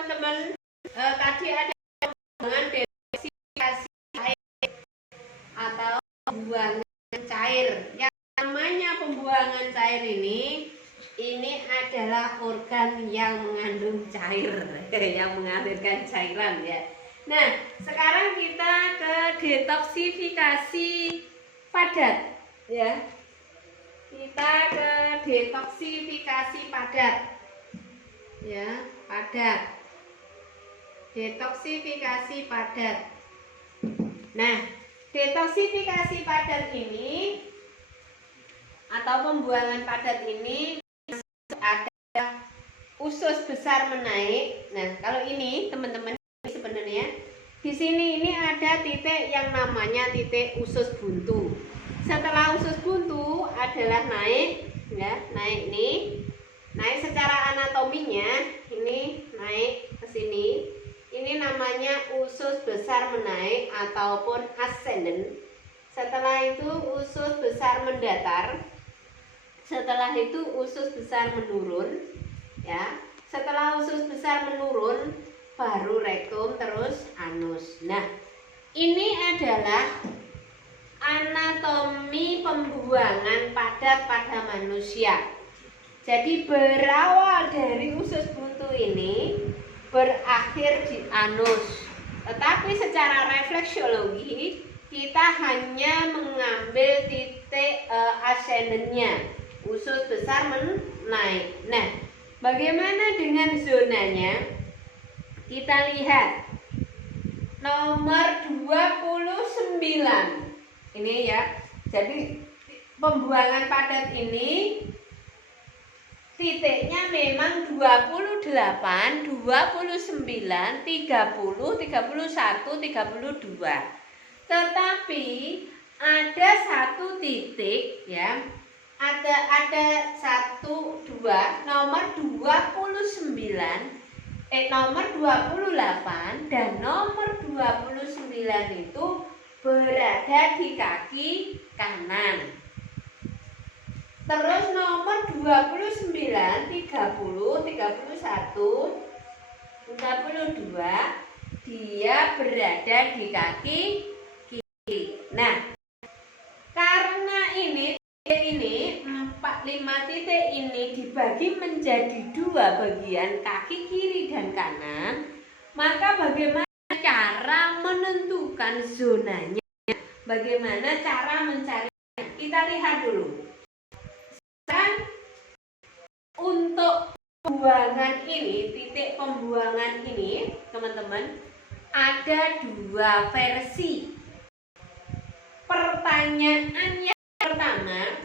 teman-teman, tadi ada pembuangan detoksifikasi air atau pembuangan cair. Yang namanya pembuangan cair ini adalah organ yang mengandung cair, yang mengalirkan cairan ya. Nah, sekarang kita ke detoksifikasi padat ya. Kita ke detoksifikasi padat ya, padat. Detoksifikasi padat. Nah, detoksifikasi padat ini atau pembuangan padat ini ada usus besar menaik. Nah, kalau ini teman-teman sebenarnya di sini ini ada titik yang namanya titik usus buntu. Setelah usus buntu adalah naik ya, naik nih. Naik secara anatominya ini naik ke sini. Ini namanya usus besar menaik ataupun ascendant. Setelah itu usus besar mendatar. Setelah itu usus besar menurun ya. Setelah usus besar menurun baru rektum terus anus. Nah, ini adalah anatomi pembuangan padat pada manusia. Jadi berawal dari usus buntu ini berakhir di anus. Tetapi secara refleksiologi kita hanya mengambil titik ascendantnya, usus besar menaik. Nah, bagaimana dengan zonanya? Kita lihat nomor 29 ini ya. Jadi pembuangan padat ini titiknya memang 28, 29, 30, 31, 32. Tetapi ada satu titik ya. Ada 1, 2, nomor 29, nomor 28 dan nomor 29 itu berada di kaki kanan. Terus nomor 29, 30, 31, 32 dia berada di kaki kiri. Nah, karena ini 4-5 titik ini dibagi menjadi 2 bagian, kaki kiri dan kanan, maka bagaimana cara menentukan zonanya? Bagaimana cara mencarinya? Kita lihat dulu. Untuk pembuangan ini, titik pembuangan ini, teman-teman, ada 2 versi. Pertanyaan yang pertama,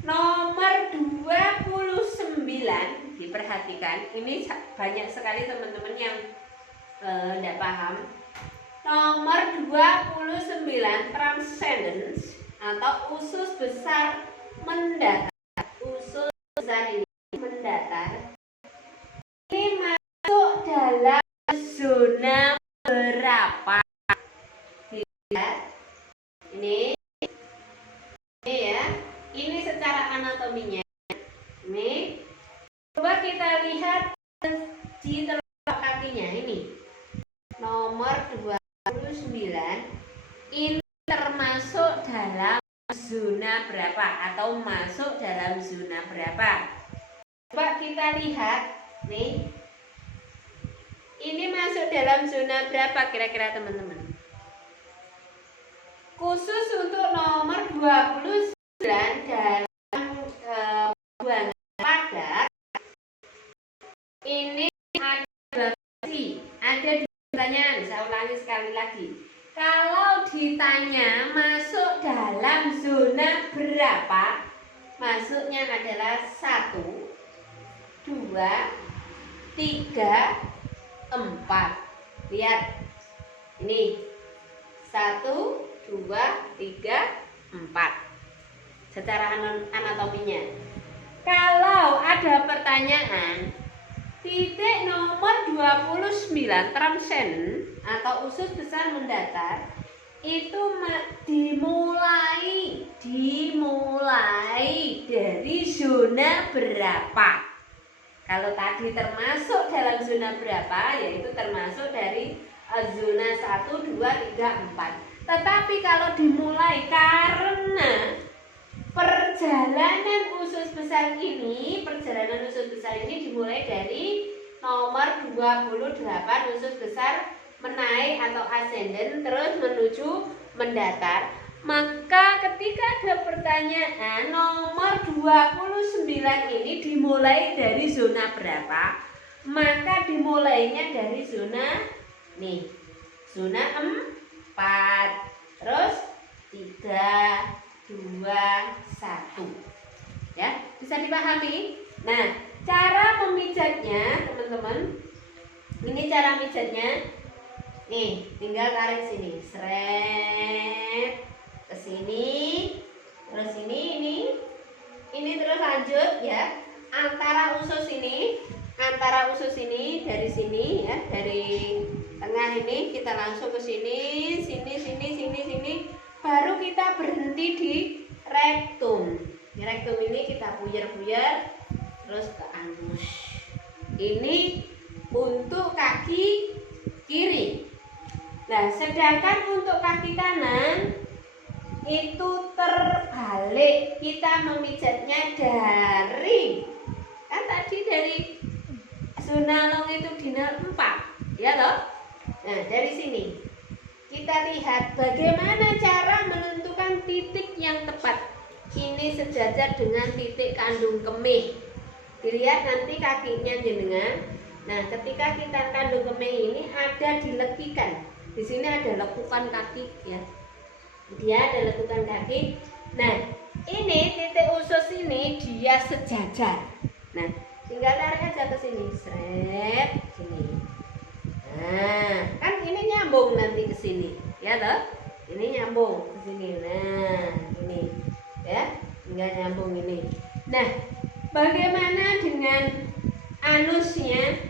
nomor 29, diperhatikan, ini banyak sekali teman-teman yang tidak paham. Nomor 29, transcendence atau usus besar mendatar. Usus besar ini mendatar. Ini masuk dalam zona berapa? Lihat. Ini ya. Ini secara anatominya. Ini. Coba kita lihat di telapak kakinya ini. Nomor 29. Ini termasuk dalam zona berapa atau masuk dalam zona berapa? Coba kita lihat nih. Ini masuk dalam zona berapa kira-kira teman-teman? Khusus untuk nomor 29 dalam pembuangan padat ini ada 2 versi. Ada 2 pertanyaan, saya ulangi sekali lagi. Kalau ditanya masuk dalam zona berapa, masuknya adalah 1, 2, 3, 4. Lihat, ini 1, 2, 3, 4. Secara anatominya. Kalau ada pertanyaan, titik nomor 29 transcendent atau usus besar mendatar itu dimulai dari zona berapa? Kalau tadi termasuk dalam zona berapa? Yaitu termasuk dari zona 1, 2, 3, 4. Tetapi kalau dimulai karena perjalanan usus besar ini dimulai dari nomor 28 usus besar menaik atau ascendant terus menuju mendatar. Maka ketika ada pertanyaan nomor 29 ini dimulai dari zona berapa? Maka dimulainya dari zona zona 4. Terus 3, 2, 1. Ya, bisa dipahami? Nah, cara memijatnya, teman-teman. Ini cara mijatnya. Nih, tinggal tarik sini. Seret ke sini. Terus ini terus lanjut ya. Antara usus ini dari sini ya, dari tengah ini kita langsung ke sini, sini. Baru kita berhenti di rektum. Di rektum ini kita buyer terus ke anus. Ini untuk kaki kiri. Nah, sedangkan untuk kaki kanan itu terbalik. Kita memijatnya dari zona long itu dinal 4, ya toh? Nah, dari sini kita lihat bagaimana cara menentukan titik yang tepat. Ini sejajar dengan titik kandung kemih. Dilihat nanti kakinya jenengan. Nah, ketika kita kandung kemih ini ada dilekikan. Di sini ada lekukan kaki ya. Dia ada lekukan kaki. Nah, ini titik usus ini dia sejajar. Nah, tinggal tarik aja ke sini. Seret sini. Nah, kan ini nyambung nanti ke sini. Ya toh? Ini nyambung ke sini. Nah, ini. Ya, tinggal nyambung ini. Nah, bagaimana dengan anusnya?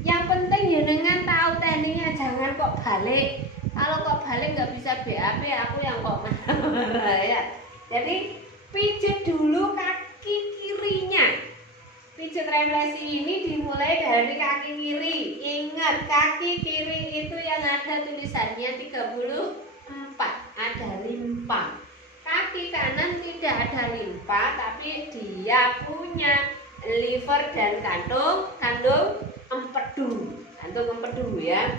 Yang penting jenengan tahu tekniknya, jangan kok balik. Kalau kok balik nggak bisa BAP, aku yang kok marah ya. Jadi pijat dulu kaki kirinya. Pijat refleksi ini dimulai dari kaki kiri. Ingat, kaki kiri itu yang ada tulisannya 34, ada limpa. Kaki kanan tidak ada limpa, tapi dia punya liver dan kandung empedu ya.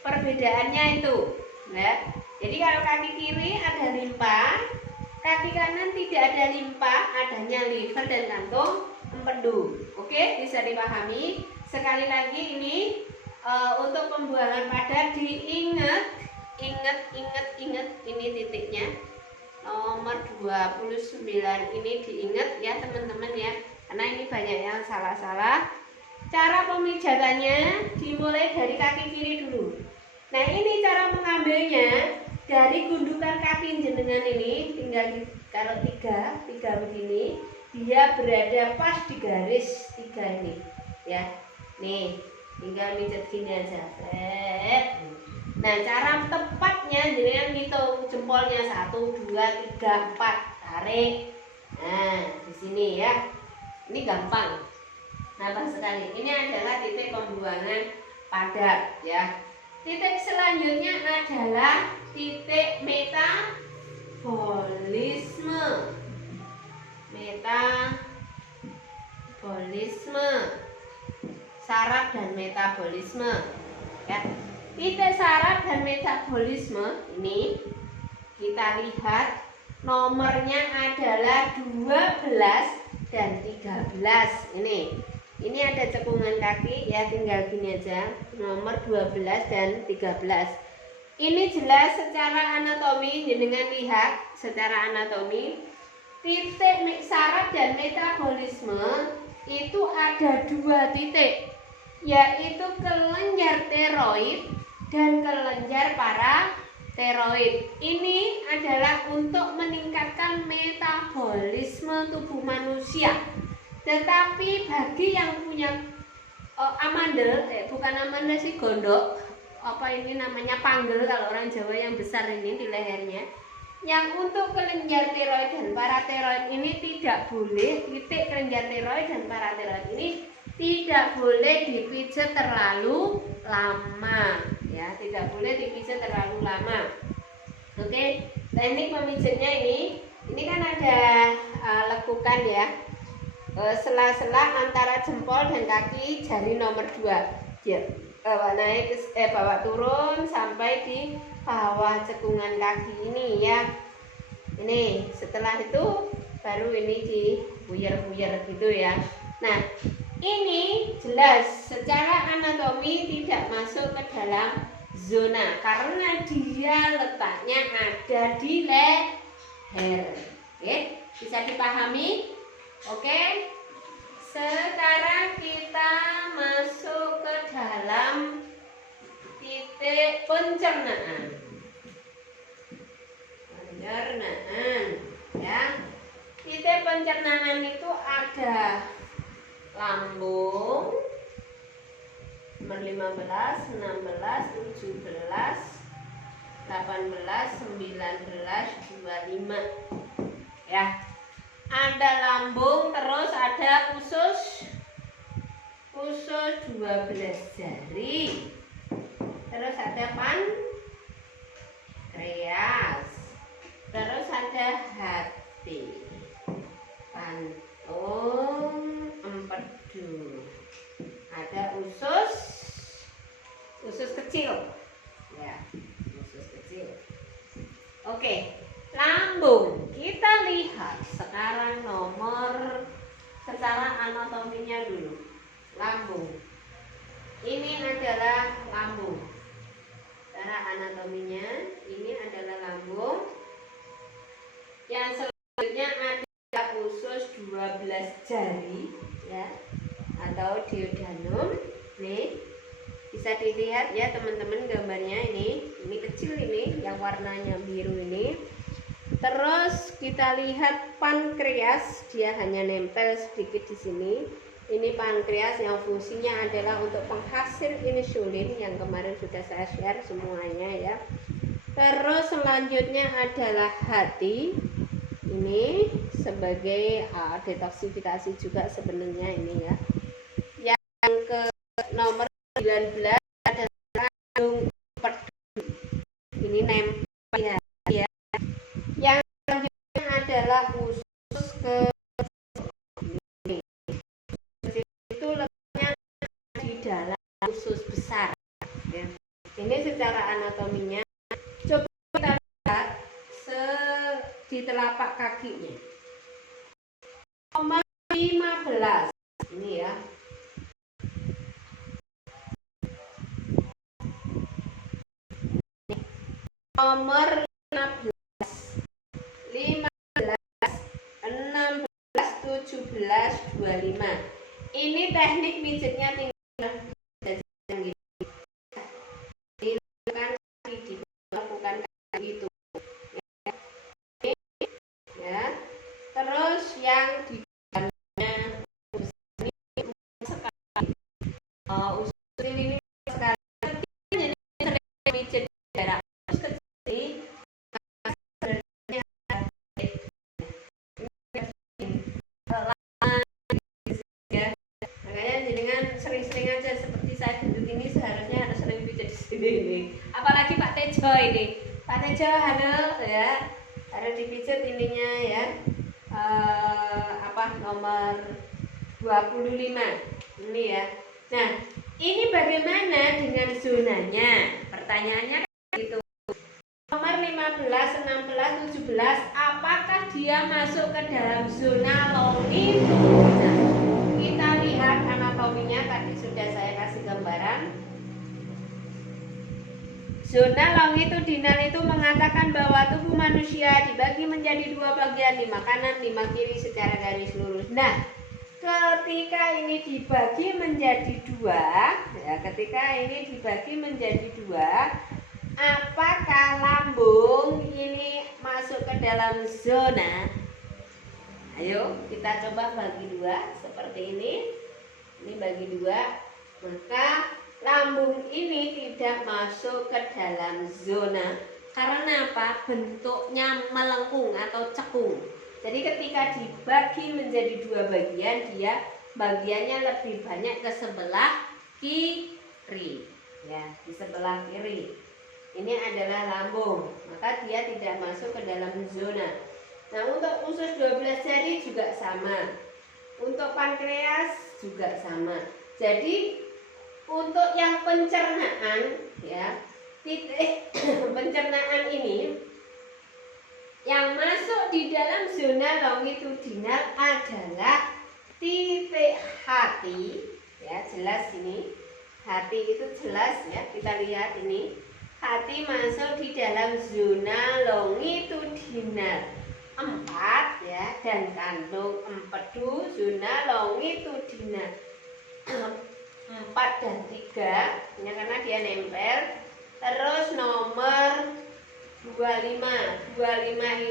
Perbedaannya itu ya. Jadi kalau kaki kiri ada limpa, kaki kanan tidak ada limpa, adanya liver dan kandung empedu. Oke, bisa dipahami. Sekali lagi ini untuk pembuangan padat diingat, ingat ini titiknya. Nomor 29 ini diingat ya teman-teman ya. Karena ini banyak yang salah-salah. Cara pemijatannya dimulai dari kaki kiri dulu. Nah, ini cara mengambilnya dari gundukan kaki jenengan ini. Tinggal kalau tiga begini, dia berada pas di garis 3 ini ya. Nih, tinggal mijat gini aja. Nah, cara tepatnya jenengan ngitung jempolnya 1, 2, 3, 4, tarik. Nah, di sini ya. Ini gampang. Gampang sekali. Ini adalah titik pembuangan padat ya. Titik selanjutnya adalah titik metabolisme. Saraf dan metabolisme ya. Titik saraf dan metabolisme ini kita lihat nomornya adalah 12 dan 13. Ini ada cekungan kaki ya, tinggal gini aja. Nomor 12 dan 13. Ini jelas secara anatomi, jenengan lihat secara anatomi. Titik saraf dan metabolisme itu ada 2 titik, yaitu kelenjar tiroid dan kelenjar parateroid. Ini adalah untuk meningkatkan metabolisme tubuh manusia. Tetapi bagi yang punya amandel, bukan amandel sih, gondok, apa ini namanya panggel kalau orang Jawa yang besar ini di lehernya. Yang untuk kelenjar tiroid dan parateroid ini tidak boleh, titik kelenjar tiroid dan parateroid ini tidak boleh dipijat terlalu lama ya, tidak boleh dipijat terlalu lama. Oke, teknik memijatnya ini kan ada lekukan ya, sela-sela antara jempol dan kaki jari nomor 2 ya, bawa naik bawa turun sampai di bawah cekungan kaki ini ya. Ini setelah itu baru ini dibuyer-buyer gitu ya. Nah, ini jelas secara anatomi tidak masuk ke dalam zona karena dia letaknya ada di leher. Oke, bisa dipahami? Oke. Sekarang kita masuk ke dalam titik pencernaan. Ya. Titik pencernaan itu ada lambung nomor 15, 16, 17, 18, 19, 25 ya. Ada lambung, terus ada usus 12 jari, terus ada pankreas, terus ada hati, jantung, empedu, ada usus kecil ya, usus kecil. Oke, lambung kita lihat sekarang nomor secara anatominya dulu. Lambung ini adalah lambung, secara anatominya ini adalah lambung. Yang selanjutnya ada usus 12 jari ya, atau duodenum. Nih bisa dilihat ya teman-teman gambarnya, ini kecil, ini yang warnanya biru ini. Terus kita lihat pankreas, dia hanya nempel sedikit di sini. Ini pankreas yang fungsinya adalah untuk penghasil insulin yang kemarin sudah saya share semuanya ya. Terus selanjutnya adalah hati. Ini sebagai detoksifikasi juga sebenarnya ini ya. Yang ke nomor 19 adalah kandung empedu. Ini nempel ya. Yang selanjutnya adalah usus ke itu letaknya di dalam usus besar ya. Ini secara anatominya. Coba kita lihat di telapak kakinya. Nomor 15 ini ya. Nomor 15, 16, 17, 25. Ini teknik mijitnya tinggal dilakukan itu ya. Terus yang di dalamnya usus ini sekali jadi sering mijit daerah usus kecil. Sering-sering aja seperti saya duduk ini, seharusnya harus sering pijat di sini ini. Apalagi Pak Tejo ini. Pak Tejo halo ya. Harus dipijat ininya ya. Nomor 25 ini ya. Nah, ini bagaimana dengan zonanya? Pertanyaannya kan gitu. Nomor 15, 16, 17, apakah dia masuk ke dalam zona longitudinal? Kita lihat anatominya, tadi sudah saya kasih gambaran. Zona longitudinal itu mengatakan bahwa tubuh manusia dibagi menjadi 2 bagian, 5 kanan, 5 kiri secara garis lurus. Nah, ketika ini dibagi menjadi 2, ya, apakah lambung ini masuk ke dalam zona? Ayo kita coba bagi 2 seperti ini. Ini bagi 2, maka lambung ini tidak masuk ke dalam zona. Karena apa? Bentuknya melengkung atau cekung. Jadi ketika dibagi menjadi 2 bagian, dia bagiannya lebih banyak ke sebelah kiri, ya, di sebelah kiri. Ini adalah lambung, maka dia tidak masuk ke dalam zona. Nah, untuk usus 12 jari juga sama. Untuk pankreas juga sama. Jadi untuk yang pencernaan, ya, titik pencernaan ini yang masuk di dalam zona longitudinal adalah titik hati, ya, jelas ini. Hati itu jelas, ya, kita lihat ini. Hati masuk di dalam zona longitudinal 4, ya, dan kandung empedu zona longitudinal 4 dan 3, ya, karena dia nempel. Terus nomor 25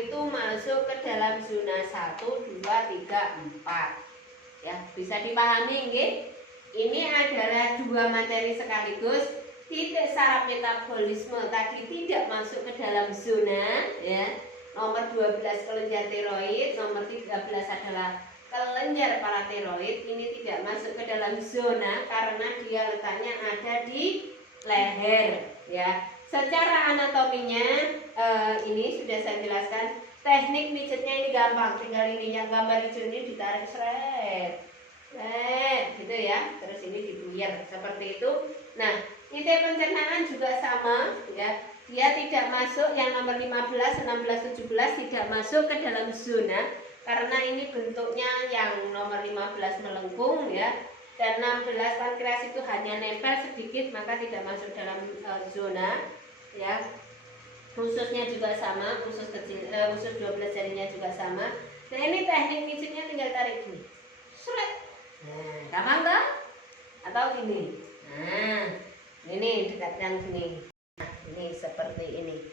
itu masuk ke dalam zona 1, 2, 3, 4. Ya, bisa dipahami nggih? Ini adalah dua materi sekaligus. Titik saraf metabolisme tadi tidak masuk ke dalam zona, ya. Nomor 12 kelenjar tiroid, nomor 13 adalah kelenjar paratiroid. Ini tidak masuk ke dalam zona karena dia letaknya ada di leher, ya. Secara anatominya ini sudah saya jelaskan. Teknik pijatnya ini gampang, tinggal ini yang gambar hijau ini ditarik seret, gitu ya. Terus ini dibuyer seperti itu. Nah, titik pencernaan juga sama, ya. Dia tidak masuk, yang nomor 15, 16, 17 tidak masuk ke dalam zona karena ini bentuknya yang nomor 15 melengkung, ya. Dan 16 pankreas itu hanya nempel sedikit, maka tidak masuk dalam zona, ya. Ususnya juga sama, usus kecil, usus 12 jarinya juga sama. Nah, ini teknik pijitnya tinggal tarik gini, seret. Nah, gampang kan? Atau gini. Nah, ini dekatkan sini. Nah, ini seperti ini.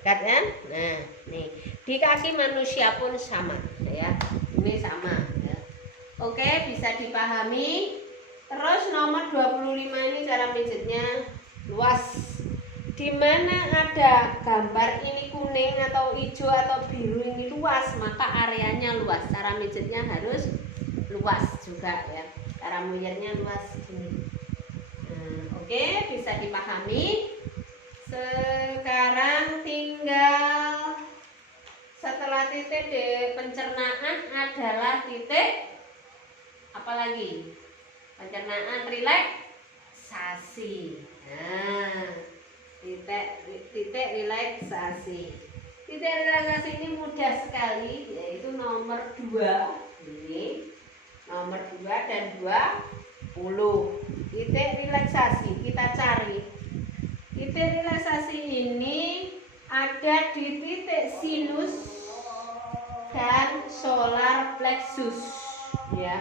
Dekat kan? Nah, nih. Di kaki manusia pun sama, ya. Ini sama, ya. Oke, bisa dipahami. Terus nomor 25 ini cara pijitnya luas. Di mana ada gambar ini kuning atau hijau atau biru ini luas, maka areanya luas. Cara pijitnya harus luas juga, ya. Cara muyernya luas sini. Oke, bisa dipahami. Sekarang tinggal setelah titik di pencernaan adalah titik apa lagi? Pencernaan relaksasi. Nah, titik relaksasi. Titik relaksasi ini mudah sekali, yaitu nomor 2. Ini nomor 2 dan 20. Titik relaksasi kita cari. Titik relaksasi ini ada di titik sinus dan solar plexus, ya.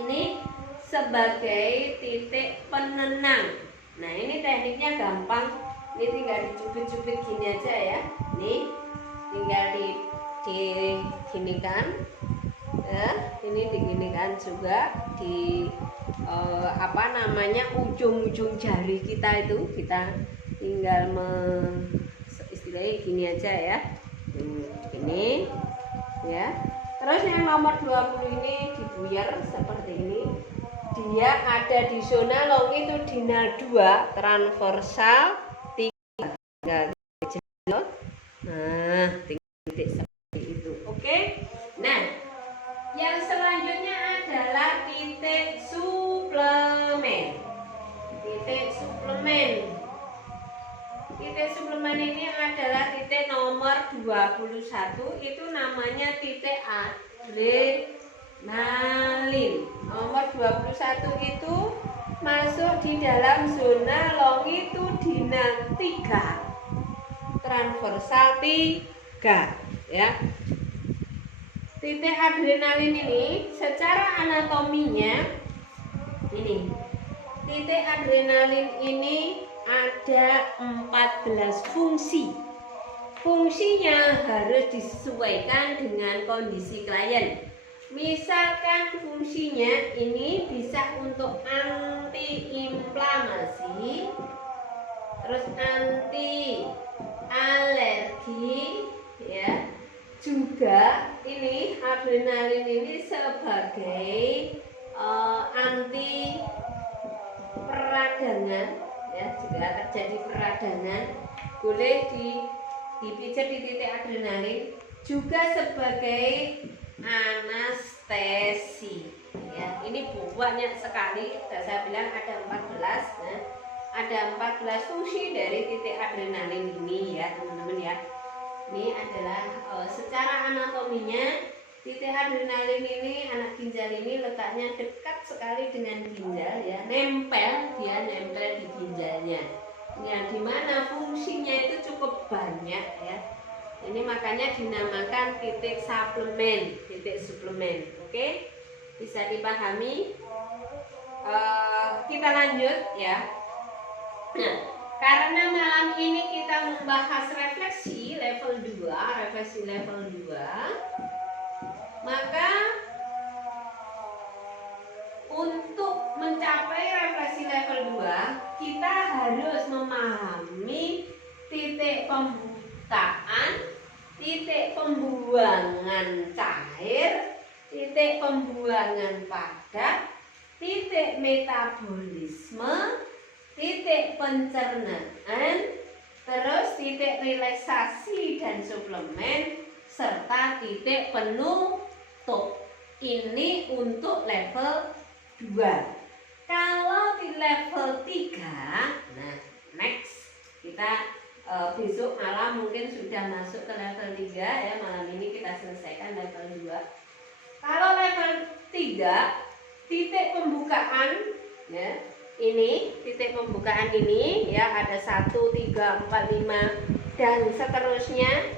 Ini sebagai titik penenang. Nah, ini tekniknya gampang. Ini tinggal dicubit-cubit gini aja, ya. Nih, tinggal diginikan. Ini diginikan juga di ujung-ujung jari kita itu, kita tinggal istilahnya gini aja, ya. Ini, ya. Terus yang nomor 20 ini dibuyer seperti ini. Dia ada di zona longitudinal 2, transversal 3. Nah, titik seperti itu. Oke. Nah, yang selanjutnya adalah titik suplemen. Titik suplemen. Titik suplemen ini adalah titik nomor 21. Itu namanya titik adrenalin. Nomor 21 itu masuk di dalam zona longitudinal 3, transversal 3, ya. Titik adrenalin ini secara anatominya ini. Titik adrenalin ini ada 14 fungsi. Fungsinya harus disesuaikan dengan kondisi klien. Misalkan fungsinya ini bisa untuk anti-inflamasi, terus anti alergi, ya. Juga ini adrenalin ini sebagai anti peradangan, ya, jika terjadi peradangan boleh dipijat di titik adrenalin, juga sebagai anestesi, ya. Ini banyak sekali, saya bilang ada 14. Nah, ada 14 fungsi dari titik adrenalin ini, ya teman-teman, ya. Ini adalah secara anatominya. Titik adrenalin ini, anak ginjal ini letaknya dekat sekali dengan ginjal, ya, nempel di ginjalnya. Yang dimana fungsinya itu cukup banyak, ya. Ini makanya dinamakan titik suplemen, oke? Bisa dipahami? Kita lanjut, ya. Nah, karena malam ini kita membahas refleksi level 2, maka untuk mencapai refleksi level 2 kita harus memahami titik pembukaan, titik pembuangan cair, titik pembuangan padat, titik metabolisme, titik pencernaan, terus titik relaksasi dan suplemen, serta titik penutup. Ini untuk level 2. Kalau di level 3, nah next kita besok malam mungkin sudah masuk ke level 3, ya. Malam ini kita selesaikan level 2. Kalau level 3, titik pembukaan, ya. Ini titik pembukaan ini, ya, ada 1, 3, 4, 5 dan seterusnya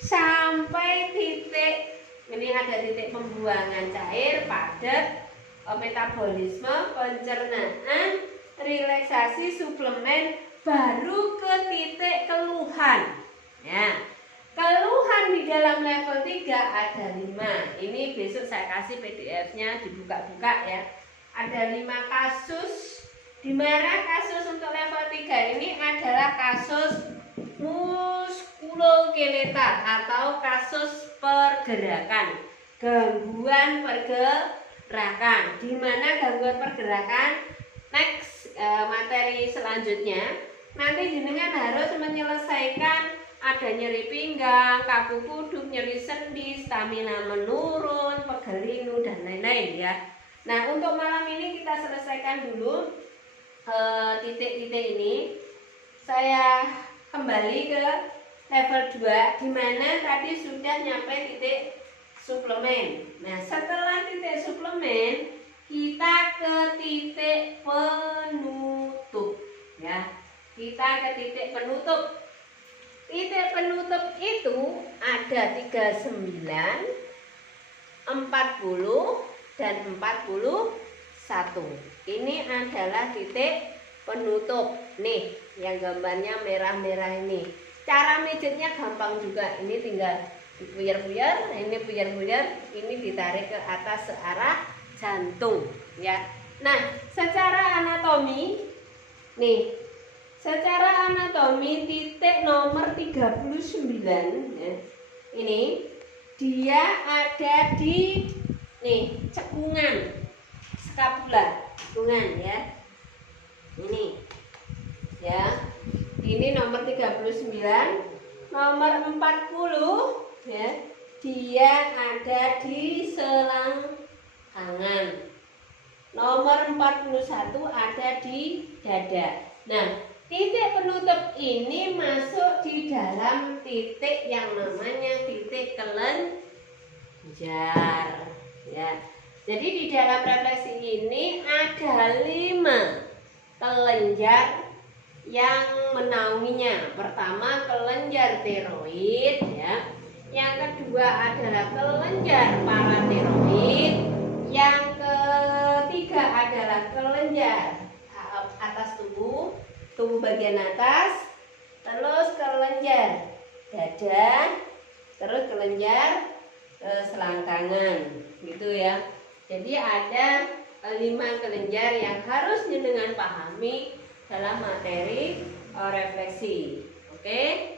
sampai titik ini ada titik pembuangan cair, padat, metabolisme, pencernaan, relaksasi, suplemen, baru ke titik keluhan, ya. Keluhan di dalam level 3 ada 5. Ini besok saya kasih PDF-nya, dibuka-buka, ya. Ada 5 kasus, di mana kasus untuk level 3 ini adalah kasus muskuloskeletal atau kasus pergerakan, gangguan pergerakan. Di mana gangguan pergerakan, next materi selanjutnya nanti jenengan harus menyelesaikan ada nyeri pinggang, kaku kuduk, nyeri sendi, stamina menurun, pegel linu dan lain-lain, ya. Nah, untuk malam ini kita selesaikan dulu titik-titik ini. Saya kembali ke level 2 di mana tadi sudah nyampe titik suplemen. Nah, setelah titik suplemen kita ke titik penutup, ya. Kita ke titik penutup. Titik penutup itu ada 39, 40 dan 41. Ini adalah titik penutup. Nih, yang gambarnya merah-merah ini. Cara mijitnya gampang juga. Ini tinggal dipuyer-puyer, ini puyer-puyer, ini ditarik ke atas searah jantung, ya. Nah, secara anatomi nih, secara anatomi titik nomor 39, ya, ini dia ada di nih cekungan skapula, cekungan, ya. Ini, ya. Ini nomor 39, nomor 40, ya. Dia ada di selangkangan. Nomor 41 ada di dada. Nah, titik penutup ini masuk di dalam titik yang namanya titik kelenjar, ya. Jadi di dalam refleksi ini ada 5 kelenjar yang menaunginya. Pertama kelenjar tiroid, ya. Yang kedua adalah kelenjar paratiroid. Yang ketiga adalah kelenjar atas tubuh bagian atas. Terus kelenjar dada, terus kelenjar selangkangan, gitu, ya. Jadi ada 5 kelenjar yang harus jenengan pahami dalam materi refleksi. Oke?